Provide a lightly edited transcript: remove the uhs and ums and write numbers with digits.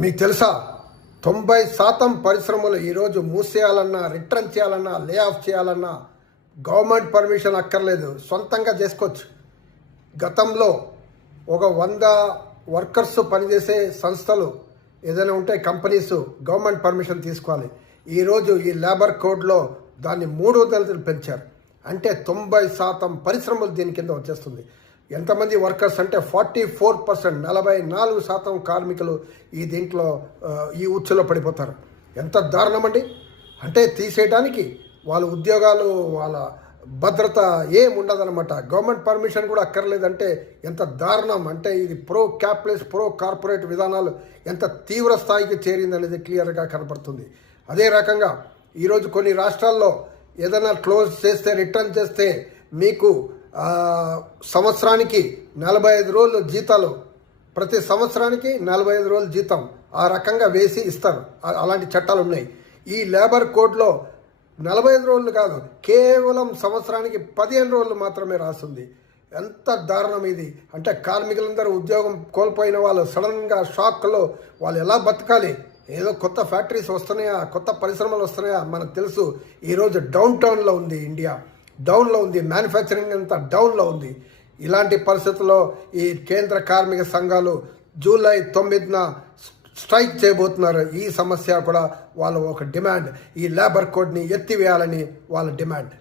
మీకు తెలుసా 90% పరిశ్రమలు ఈరోజు మూసేయాలన్నా, రిటర్న్ చేయాలన్నా, లే ఆఫ్ చేయాలన్నా గవర్నమెంట్ పర్మిషన్ అక్కర్లేదు, సొంతంగా చేసుకోవచ్చు. గతంలో ఒక 100 వర్కర్స్ పనిచేసే సంస్థలు ఏదైనా ఉంటే కంపెనీస్ గవర్నమెంట్ పర్మిషన్ తీసుకోవాలి. ఈరోజు ఈ లేబర్ కోడ్లో దాన్ని 300 పెంచారు. అంటే 90% పరిశ్రమలు దీని కింద వచ్చేస్తుంది. ఎంతమంది వర్కర్స్ అంటే 44%, 44% కార్మికులు దీంట్లో ఈ ఉచ్చులో పడిపోతారు. ఎంత దారుణం అండి! అంటే తీసేయడానికి వాళ్ళ ఉద్యోగాలు, వాళ్ళ భద్రత ఏం ఉండదన్నమాట. గవర్నమెంట్ పర్మిషన్ కూడా అక్కర్లేదంటే ఎంత దారుణం! అంటే ఇది ప్రో క్యాపిటలిస్ట్, ప్రో కార్పొరేట్ విధానాలు ఎంత తీవ్ర స్థాయికి చేరిందనేది క్లియర్గా కనపడుతుంది. అదే రకంగా ఈరోజు కొన్ని రాష్ట్రాల్లో ఏదైనా క్లోజ్ చేస్తే, రిటర్న్ చేస్తే మీకు సంవత్సరానికి 45 రోజులు జీతాలు, ప్రతి సంవత్సరానికి 45 రోజులు జీతం ఆ రకంగా వేసి ఇస్తారు. అలాంటి చట్టాలు ఉన్నాయి. ఈ లేబర్ కోడ్లో 45 రోజులు కాదు, కేవలం సంవత్సరానికి 15 రోజులు మాత్రమే రాస్తుంది. ఎంత దారుణం ఇది! అంటే కార్మికులందరూ ఉద్యోగం కోల్పోయిన వాళ్ళు సడన్గా షాక్లో వాళ్ళు ఎలా బతకాలి? ఏదో కొత్త ఫ్యాక్టరీస్ వస్తున్నాయా, కొత్త పరిశ్రమలు వస్తున్నాయా? మనకు తెలుసు ఈరోజు డౌన్ టౌన్లో ఉంది ఇండియా, డౌన్లో ఉంది, మ్యానుఫ్యాక్చరింగ్ అంతా డౌన్లో ఉంది. ఇలాంటి పరిస్థితుల్లో ఈ కేంద్ర కార్మిక సంఘాలు జూలై 9న స్ట్రైక్ చేయబోతున్నారు. ఈ సమస్య కూడా వాళ్ళ ఒక డిమాండ్, ఈ లేబర్ కోడ్ని ఎత్తివేయాలని వాళ్ళ డిమాండ్.